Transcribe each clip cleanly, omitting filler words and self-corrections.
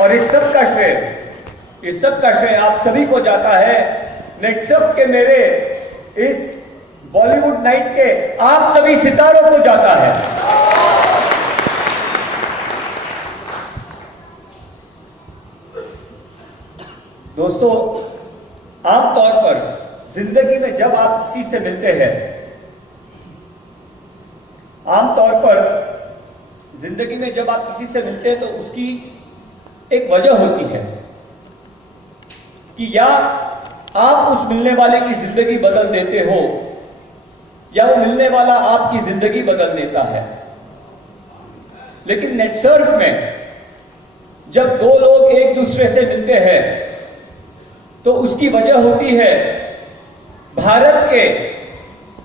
और इस सब का श्रेय आप सभी को जाता है, नेटसर्फ के मेरे इस बॉलीवुड नाइट के आप सभी सितारों को जाता है। दोस्तों, आमतौर पर जिंदगी में जब आप किसी से मिलते हैं, तो उसकी एक वजह होती है कि या आप उस मिलने वाले की जिंदगी बदल देते हो या वो मिलने वाला आपकी जिंदगी बदल देता है। लेकिन नेटसर्फ में जब दो लोग एक दूसरे से मिलते हैं तो उसकी वजह होती है भारत के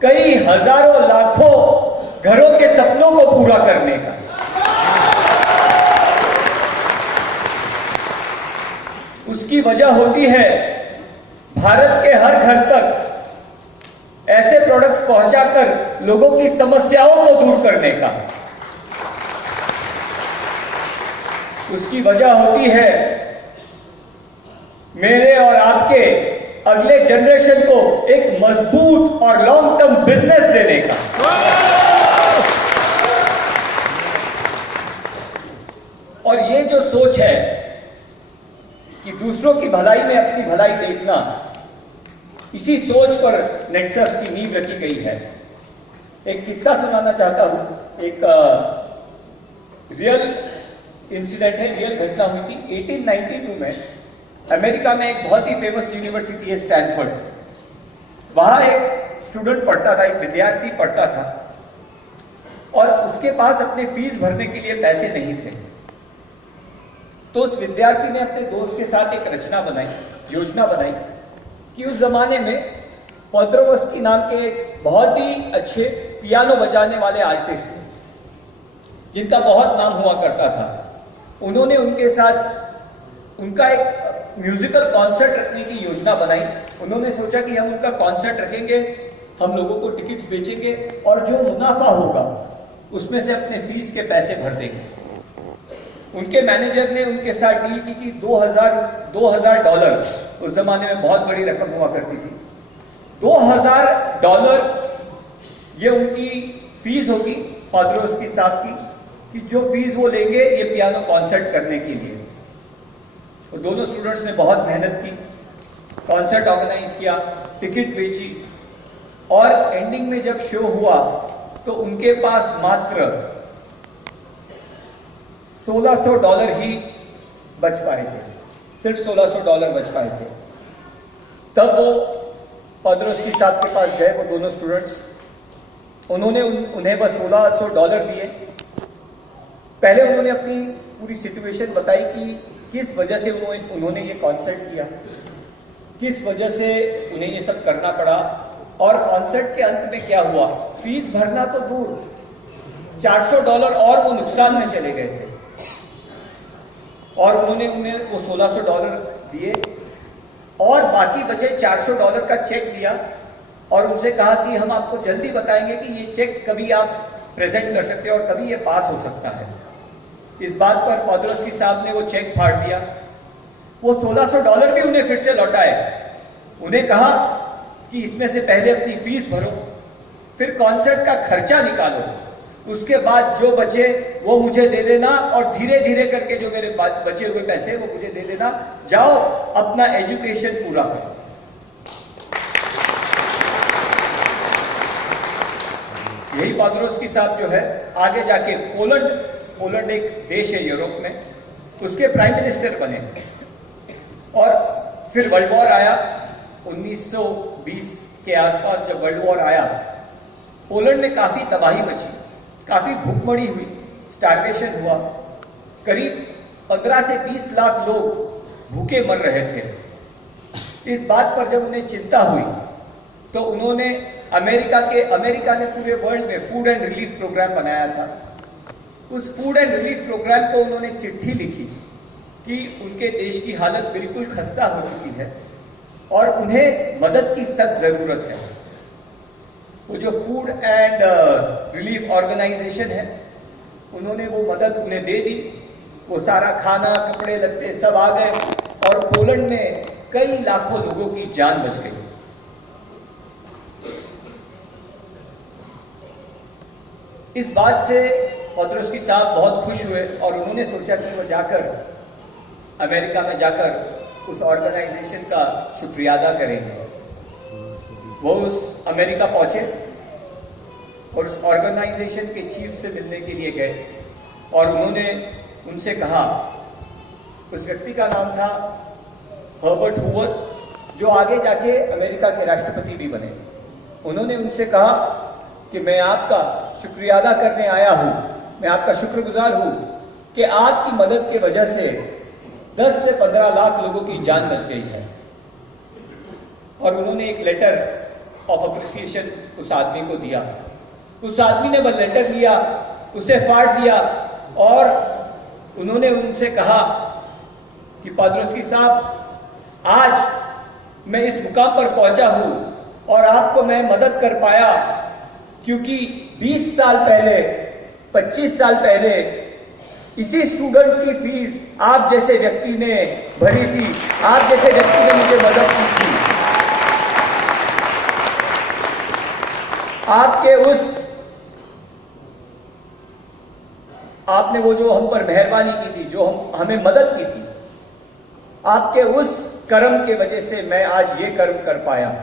कई हजारों लाखों घरों के सपनों को पूरा करने का। उसकी वजह होती है भारत के हर घर तक ऐसे प्रोडक्ट्स पहुंचाकर लोगों की समस्याओं को दूर करने का। उसकी वजह होती है मेरे और आपके अगले जनरेशन को एक मजबूत और लॉन्ग टर्म बिजनेस देने का। और ये जो सोच है कि दूसरों की भलाई में अपनी भलाई देखना, इसी सोच पर नेटसर्फ की नींव रखी गई है। एक किस्सा सुनाना चाहता हूं। एक रियल इंसिडेंट है, रियल घटना हुई थी 1892 में। अमेरिका में एक बहुत ही फेमस यूनिवर्सिटी है स्टैनफोर्ड। वहां एक स्टूडेंट पढ़ता था, एक विद्यार्थी पढ़ता था, और उसके पास अपने फीस भरने के लिए पैसे नहीं थे। तो उस विद्यार्थी ने अपने दोस्त के साथ एक योजना बनाई कि उस जमाने में पोद्रोवस्की नाम के एक बहुत ही अच्छे पियानो बजाने वाले आर्टिस्ट थे, जिनका बहुत नाम हुआ करता था। उन्होंने उनके साथ उनका एक म्यूजिकल कॉन्सर्ट रखने की योजना बनाई। उन्होंने सोचा कि हम उनका कॉन्सर्ट रखेंगे, हम लोगों को टिकट्स बेचेंगे और जो मुनाफा होगा उसमें से अपने फीस के पैसे भर देंगे। उनके मैनेजर ने उनके साथ डील की कि $2000 उस जमाने में बहुत बड़ी रकम हुआ करती थी। $2000 ये उनकी फीस होगी पोद्रोवस्की साहब की, कि जो फीस वो लेंगे ये पियानो कॉन्सर्ट करने के लिए। और दोनों स्टूडेंट्स ने बहुत मेहनत की, कॉन्सर्ट ऑर्गेनाइज किया, टिकट बेची, और एंडिंग में जब शो हुआ तो उनके पास मात्र $1600 ही बच पाए थे। सिर्फ $1600 बच पाए थे। तब वो पोद्रोवस्की साहब के पास गए, वो दोनों स्टूडेंट्स। उन्होंने उन्हें बस $1600 दिए। पहले उन्होंने अपनी पूरी सिचुएशन बताई कि किस वजह से उन्होंने ये कॉन्सर्ट किया, किस वजह से उन्हें ये सब करना पड़ा, और कॉन्सर्ट के अंत में क्या हुआ। फीस भरना तो दूर, $400 और वो नुकसान में चले गए थे। और उन्होंने उन्हें वो $1600 दिए और बाकी बचे $400 का चेक दिया और उनसे कहा कि हम आपको जल्दी बताएंगे कि ये चेक कभी आप प्रेजेंट कर सकते हो और कभी ये पास हो सकता है। इस बात पर पोद्रोवस्की साहब ने वो चेक फाड़ दिया। वो $1600 भी उन्हें फिर से लौटाए। उन्हें कहा कि इसमें से पहले अपनी फीस भरो, फिर कॉन्सर्ट का खर्चा निकालो, उसके बाद जो बचे वो मुझे दे देना, और धीरे धीरे करके जो मेरे बचे हुए पैसे वो मुझे दे देना। जाओ अपना एजुकेशन पूरा करो। यही पोद्रोवस्की साहब जो है आगे जाके पोलैंड एक देश है यूरोप में, उसके प्राइम मिनिस्टर बने। और फिर वर्ल्ड वॉर आया 1920 के आसपास। जब वर्ल्ड वॉर आया, पोलैंड में काफी तबाही मची, काफी भूखमरी हुई, स्टार्वेशन हुआ। करीब 15 से 20 लाख लोग भूखे मर रहे थे। इस बात पर जब उन्हें चिंता हुई तो उन्होंने अमेरिका ने पूरे वर्ल्ड में फूड एंड रिलीफ प्रोग्राम बनाया था। उस फूड एंड रिलीफ प्रोग्राम को उन्होंने चिट्ठी लिखी कि उनके देश की हालत बिल्कुल खस्ता हो चुकी है और उन्हें मदद की सख्त जरूरत है। वो जो फूड एंड रिलीफ ऑर्गेनाइजेशन है, उन्होंने वो मदद उन्हें दे दी। वो सारा खाना, कपड़े लत्ते सब आ गए और पोलैंड में कई लाखों लोगों की जान बच गई। इस बात से पोदरोस्की साहब बहुत खुश हुए और उन्होंने सोचा कि वो जाकर अमेरिका में जाकर उस ऑर्गेनाइजेशन का शुक्रिया अदा करेंगे। वो उस अमेरिका पहुंचे और उस ऑर्गेनाइजेशन के चीफ से मिलने के लिए गए और उन्होंने उनसे कहा, उस व्यक्ति का नाम था हर्बर्ट हूवर, जो आगे जाके अमेरिका के राष्ट्रपति भी बने। उन्होंने उनसे कहा कि मैं आपका शुक्रिया अदा करने आया हूं, मैं आपका शुक्रगुजार हूं कि आपकी मदद की वजह से 10 से 15 लाख लोगों की जान बच गई है। और उन्होंने एक लेटर ऑफ अप्रिसिएशन उस आदमी को दिया। उस आदमी ने वह लेटर लिया, उसे फाड़ दिया और उन्होंने उनसे कहा कि पोदरोस्की साहब, आज मैं इस मुकाम पर पहुंचा हूं और आपको मैं मदद कर पाया क्योंकि 20 साल पहले, 25 साल पहले इसी स्टूडेंट की फीस आप जैसे व्यक्ति ने भरी थी, आप जैसे व्यक्ति ने मुझे मदद की थी। आपने वो जो हम पर मेहरबानी की थी, जो हमें मदद की थी, आपके उस कर्म के वजह से मैं आज ये कर्म कर पाया।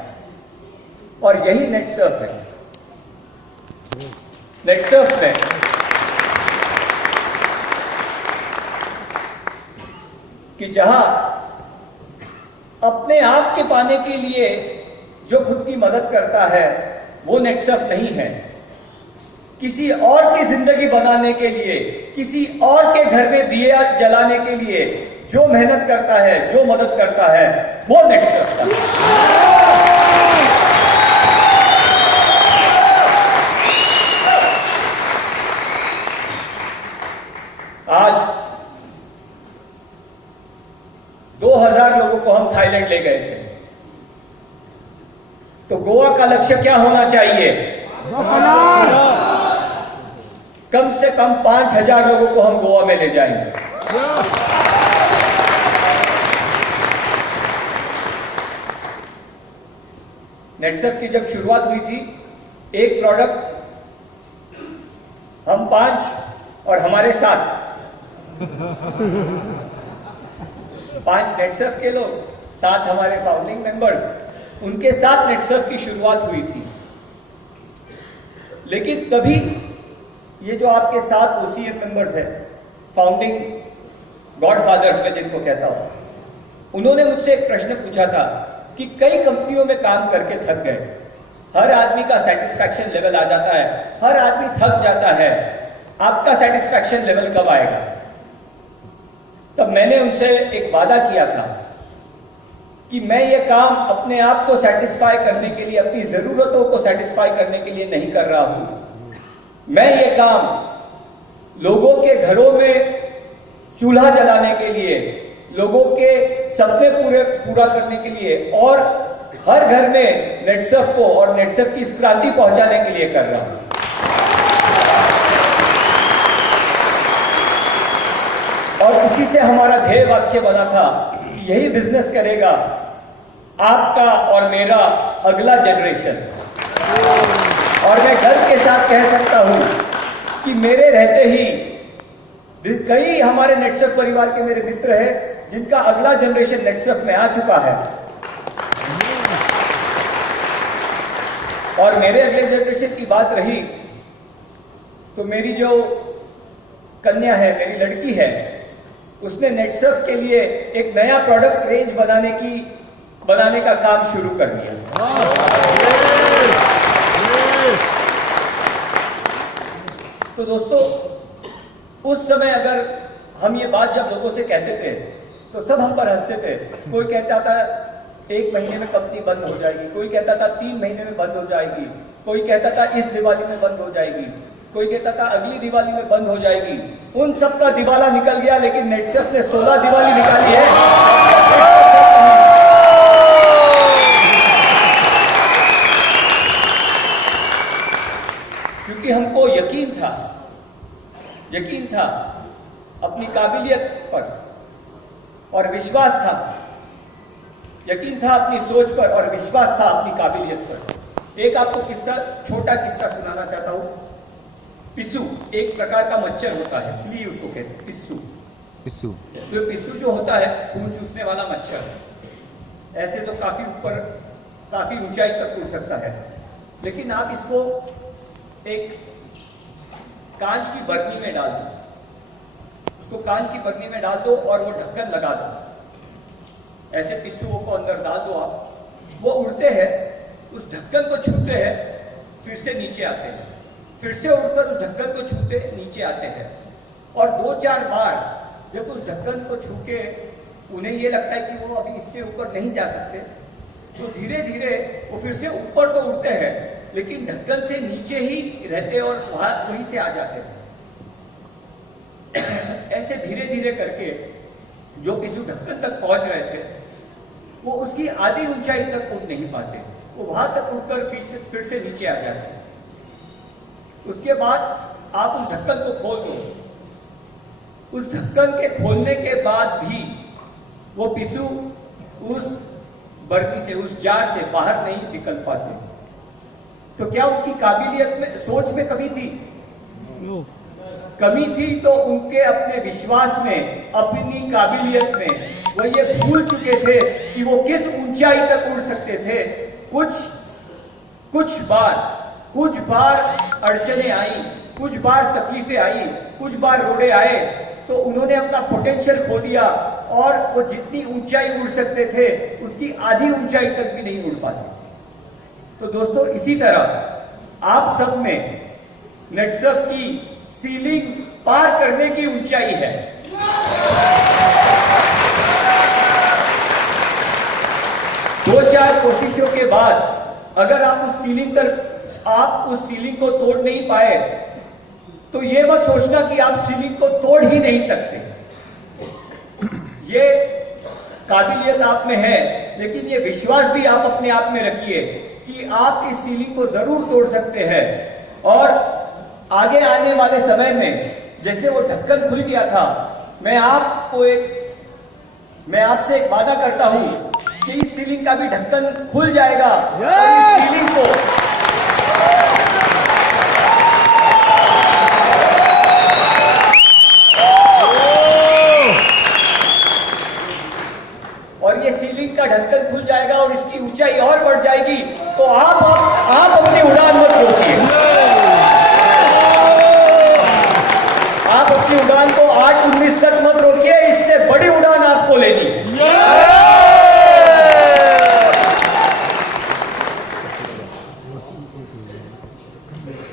और यही नेटसर्फ है। नेटसर्फ में कि जहां अपने आप के पाने के लिए जो खुद की मदद करता है वो नेटसर्फ नहीं है। किसी और की जिंदगी बनाने के लिए, किसी और के घर में दिया जलाने के लिए जो मेहनत करता है, जो मदद करता है, वो नेटसर्फ है। आज 2000 लोगों को हम थाईलैंड ले गए थे, तो गोवा का लक्ष्य क्या होना चाहिए? 10,000। कम से कम 5,000 लोगों को हम गोवा में ले जाएंगे। नेटसर्फ की जब शुरुआत हुई थी, एक प्रोडक्ट हम 5 और हमारे 7 5 नेटसर्फ के लोग, 7 हमारे फाउंडिंग मेंबर्स, उनके साथ नेटसर्फ की शुरुआत हुई थी। लेकिन तभी ये जो आपके 7 OCF मेंबर्स हैं, फाउंडिंग गॉडफादर्स में जिनको कहता हूं, उन्होंने मुझसे एक प्रश्न पूछा था कि कई कंपनियों में काम करके थक गए, हर आदमी का सेटिस्फैक्शन लेवल आ जाता है, हर आदमी थक जाता है, आपका सेटिस्फैक्शन लेवल कब आएगा? तब मैंने उनसे एक वादा किया था कि मैं ये काम अपने आप को सेटिस्फाई करने के लिए, अपनी जरूरतों को सेटिस्फाई करने के लिए नहीं कर रहा हूं। मैं ये काम लोगों के घरों में चूल्हा जलाने के लिए, लोगों के सपने पूरा करने के लिए और हर घर में नेटसर्फ को और नेटसर्फ की इस क्रांति पहुंचाने के लिए कर रहा हूं। और उसी से हमारा ध्येय वाक्य बना था कि यही बिजनेस करेगा आपका और मेरा अगला जनरेशन। और मैं गर्व के साथ कह सकता हूं कि मेरे रहते ही कई हमारे नेटसर्फ परिवार के मेरे मित्र हैं जिनका अगला जनरेशन नेटसर्फ में आ चुका है। और मेरे अगले जनरेशन की बात रही तो मेरी जो कन्या है, मेरी लड़की है, उसने नेटसर्फ के लिए एक नया प्रोडक्ट रेंज बनाने का काम शुरू कर दिया। तो दोस्तों, उस समय अगर हम ये बात जब लोगों से कहते थे तो सब हम पर हंसते थे। कोई कहता था 1 महीने में कंपनी बंद हो जाएगी, कोई कहता था 3 महीने में बंद हो जाएगी, कोई कहता था इस दिवाली में बंद हो जाएगी, कोई कहता था अगली दिवाली में बंद हो जाएगी। उन सब का दिवाला निकल गया, लेकिन नेटसर्फ ने 16 दिवाली निकाली है। क्योंकि हमको यकीन था अपनी काबिलियत पर और विश्वास था, यकीन था अपनी सोच पर और विश्वास था अपनी काबिलियत पर। एक आपको छोटा किस्सा सुनाना चाहता हूं। पिस्सू एक प्रकार का मच्छर होता है, फ्ली उसको कहते हैं, पिस्सू। तो पिस्सू जो होता है खून चूसने वाला मच्छर, ऐसे तो काफी ऊपर, काफी ऊंचाई तक उड़ सकता है, लेकिन आप इसको एक कांच की बर्नी में डाल दो, उसको कांच की बर्नी में डाल दो और वो ढक्कन लगा दो। ऐसे पिस्सुओं को अंदर डाल दो आप, वो उड़ते हैं, उस ढक्कन को छूते हैं, फिर से नीचे आते हैं, फिर से उड़कर उस ढक्कन को छूते नीचे आते हैं। और 2-4 बार जब उस ढक्कन को छू के उन्हें ये लगता है कि वो अभी इससे ऊपर नहीं जा सकते, तो धीरे धीरे वो फिर से ऊपर तो उड़ते हैं, लेकिन ढक्कन से नीचे ही रहते और वहीं से आ जाते हैं। ऐसे धीरे धीरे करके जो पिस्सू ढक्कन तक पहुंच रहे थे, वो उसकी आधी ऊंचाई तक उड़ नहीं पाते, वो वहां तक उड़कर फिर से नीचे आ जाते हैं। उसके बाद आप उस ढक्कन को खोल दो, उस ढक्कन के खोलने के बाद भी वो पिस्सू उस बर्नी से, उस जार से बाहर नहीं निकल पाते। तो क्या उनकी काबिलियत में, सोच में कमी थी? कमी थी तो उनके अपने विश्वास में, अपनी काबिलियत में वो ये भूल चुके थे कि वो किस ऊंचाई तक उड़ सकते थे। कुछ बार अड़चने आई, कुछ बार तकलीफें आई, कुछ बार रोड़े आए, तो उन्होंने अपना पोटेंशियल खो दिया और वो जितनी ऊंचाई उड़ सकते थे उसकी आधी ऊंचाई तक भी नहीं उड़ पाते। तो दोस्तों, इसी तरह आप सब में नेटसर्फ की सीलिंग पार करने की ऊंचाई है। दो चार कोशिशों के बाद अगर आप उस सीलिंग को तोड़ नहीं पाए, तो ये मत सोचना कि आप सीलिंग को तोड़ ही नहीं सकते। ये काबिलियत आप में है, लेकिन ये विश्वास भी आप अपने आप में रखिए कि आप इस सीलिंग को जरूर तोड़ सकते हैं। और आगे आने वाले समय में जैसे वो ढक्कन खुल गया था, मैं आपसे एक वादा करता हूं कि इस सीलिंग का भी ढक्कन खुल जाएगा और इस सीलिंग को का ढक्कन खुल जाएगा और इसकी ऊंचाई और बढ़ जाएगी। तो आप अपनी उड़ान मत रोकिए, आप अपनी उड़ान को 8-19 तक मत रोकिए, इससे बड़ी उड़ान आपको लेनी।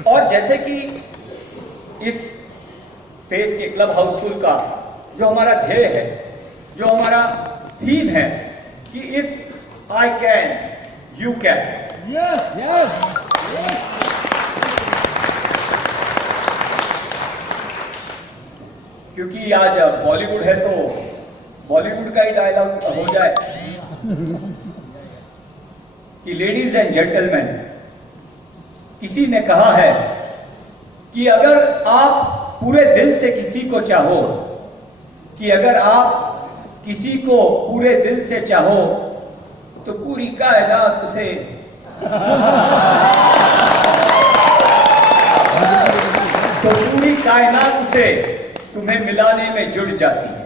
और जैसे कि इस फेस के क्लब हाउसफुल का जो हमारा ध्येय है, जो हमारा थीम है कि if I can you can. Yes. क्योंकि आज बॉलीवुड है तो बॉलीवुड का ही डायलॉग हो जाए कि लेडीज एंड जेंटलमैन, किसी ने कहा है कि अगर आप पूरे दिल से किसी को चाहो, कि अगर आप किसी को पूरे दिल से चाहो तो पूरी कायनात उसे तुम्हें मिलाने में जुड़ जाती है।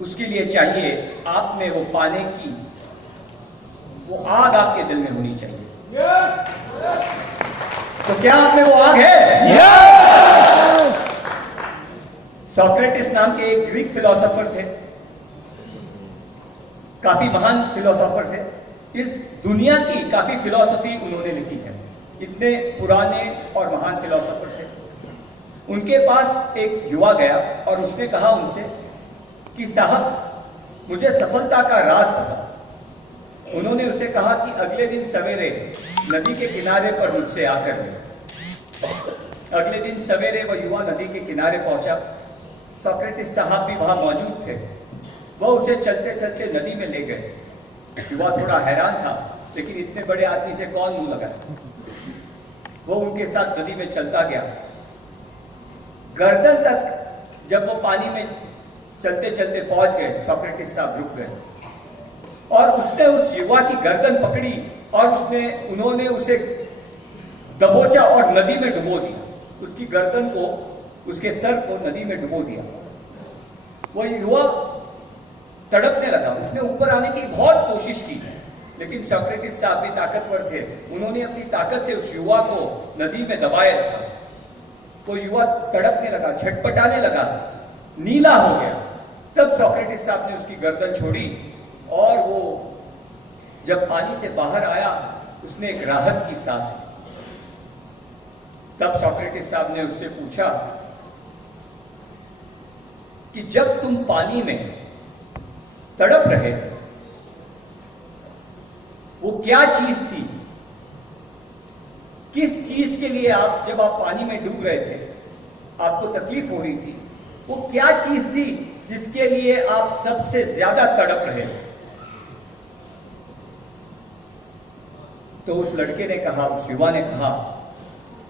उसके लिए चाहिए आप में वो पाने की वो आग आपके दिल में होनी चाहिए। तो क्या आप में वो आग है? सोक्रेटिस नाम के एक ग्रीक फिलोसोफर थे, काफी महान फिलोसोफर थे। इस दुनिया की काफी फिलॉसफी उन्होंने लिखी है, इतने पुराने और महान फिलोसोफर थे। उनके पास एक युवा गया और उसने कहा उनसे कि साहब मुझे सफलता का राज बता। उन्होंने उसे कहा कि अगले दिन सवेरे नदी के किनारे पर मुझसे आकर मिल। अगले दिन सवेरे वह युवा नदी के किनारे पहुंचा। सोक्रेटिस साहब भी वहां मौजूद थे। वह उसे चलते चलते नदी में ले गए। युवा थोड़ा हैरान था, लेकिन इतने बड़े आदमी से कौन मुंह लगाए। वो उनके साथ नदी में चलता गया। गर्दन तक जब वो पानी में चलते चलते पहुंच गए, सोक्रेटिस साहब रुक गए और उसने उस युवा की गर्दन पकड़ी और उन्होंने उसे दबोचा और नदी में डुबो दिया। उसकी गर्दन को, उसके सर को नदी में डुबो दिया। वो युवा तड़पने लगा। उसने ऊपर आने की बहुत कोशिश की, लेकिन सोक्रेटिस साहब भी ताकतवर थे। उन्होंने अपनी ताकत से उस युवा को नदी में दबाए रखा। वो युवा तड़पने लगा, छटपटाने लगा, नीला हो गया। तब सोक्रेटिस साहब ने उसकी गर्दन छोड़ी और वो जब पानी से बाहर आया, उसने एक राहत की सांस ली। तब सोक्रेटिस साहब ने उससे पूछा कि जब तुम पानी में तड़प रहे थे, वो क्या चीज थी? किस चीज के लिए जब आप पानी में डूब रहे थे, आपको तकलीफ हो रही थी? वो क्या चीज थी जिसके लिए आप सबसे ज्यादा तड़प रहे थे? तो उस लड़के ने कहा, उस युवा ने कहा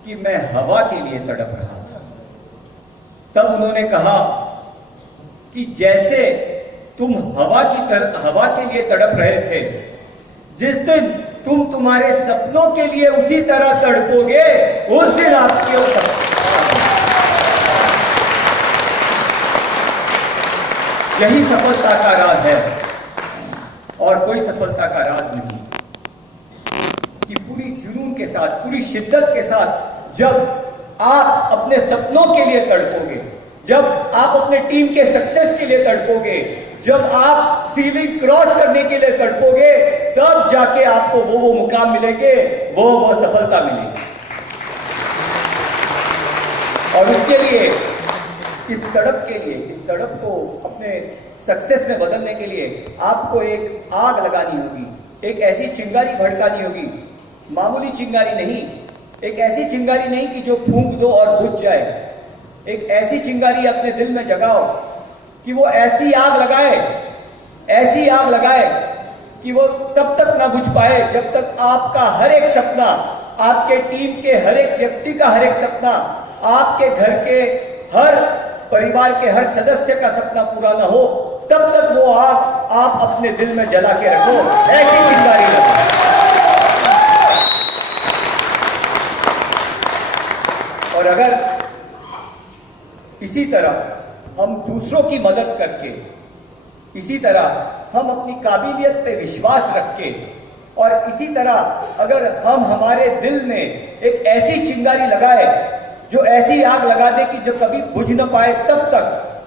कि मैं हवा के लिए तड़प रहा था। तब उन्होंने कहा कि जैसे तुम हवा के लिए तड़प रहे थे, जिस दिन तुम तुम्हारे सपनों के लिए उसी तरह तड़पोगे, उस दिन आपके यही सफलता का राज है और कोई सफलता का राज नहीं। कि पूरी जुनून के साथ, पूरी शिद्दत के साथ जब आप अपने सपनों के लिए तड़पोगे, जब आप अपने टीम के सक्सेस के लिए तड़पोगे, जब आप सीलिंग क्रॉस करने के लिए तड़पोगे, तब जाके आपको वो मुकाम मिलेंगे, वो सफलता मिलेगी। और उसके लिए, इस तड़प को अपने सक्सेस में बदलने के लिए आपको एक आग लगानी होगी, एक ऐसी चिंगारी भड़कानी होगी। मामूली चिंगारी नहीं, एक ऐसी चिंगारी नहीं कि जो फूंक दो और बुझ जाए। एक ऐसी चिंगारी अपने दिल में जगाओ कि वो ऐसी आग लगाए कि वो तब तक ना बुझ पाए जब तक आपका हर एक सपना, आपके टीम के हर एक व्यक्ति का हर एक सपना, आपके घर के हर परिवार के हर सदस्य का सपना पूरा ना हो। तब तक वो आग आप अपने दिल में जला के रखो, ऐसी चिंगारी लगाओ। और अगर इसी तरह हम दूसरों की मदद करके, इसी तरह हम अपनी काबिलियत पे विश्वास रख के, और इसी तरह अगर हम हमारे दिल में एक ऐसी चिंगारी लगाए, जो ऐसी आग लगा दे कि जो कभी बुझ न पाए तब तक,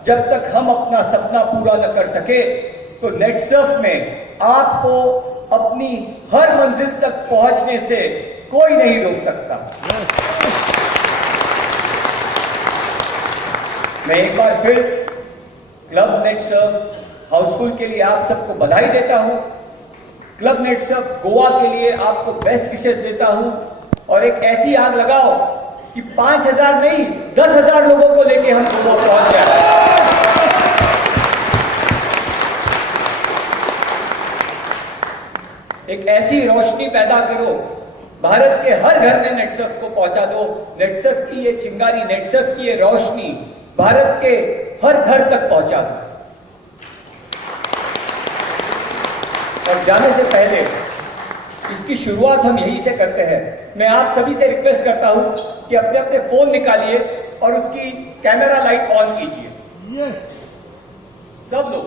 जब तक हम अपना सपना पूरा न कर सके, तो नेटसर्फ में आपको अपनी हर मंजिल तक पहुंचने से कोई नहीं रोक सकता। मैं एक बार फिर क्लब नेटसर्फ हाउसफुल के लिए आप सबको बधाई देता हूं। क्लब नेटसर्फ गोवा के लिए आपको बेस्ट विशेष देता हूं। और एक ऐसी आग लगाओ कि 5,000 नहीं 10,000 लोगों को लेके हम गोवा पहुंच जाए। एक ऐसी रोशनी पैदा करो, भारत के हर घर में नेटसर्फ को पहुंचा दो। नेटसर्फ की ये चिंगारी, नेटसर्फ की ये रोशनी भारत के हर घर तक पहुंचा दो। और जाने से पहले इसकी शुरुआत हम यहीं से करते हैं। मैं आप सभी से रिक्वेस्ट करता हूं कि अपने अपने फोन निकालिए और उसकी कैमरा लाइट ऑन कीजिए। सब लोग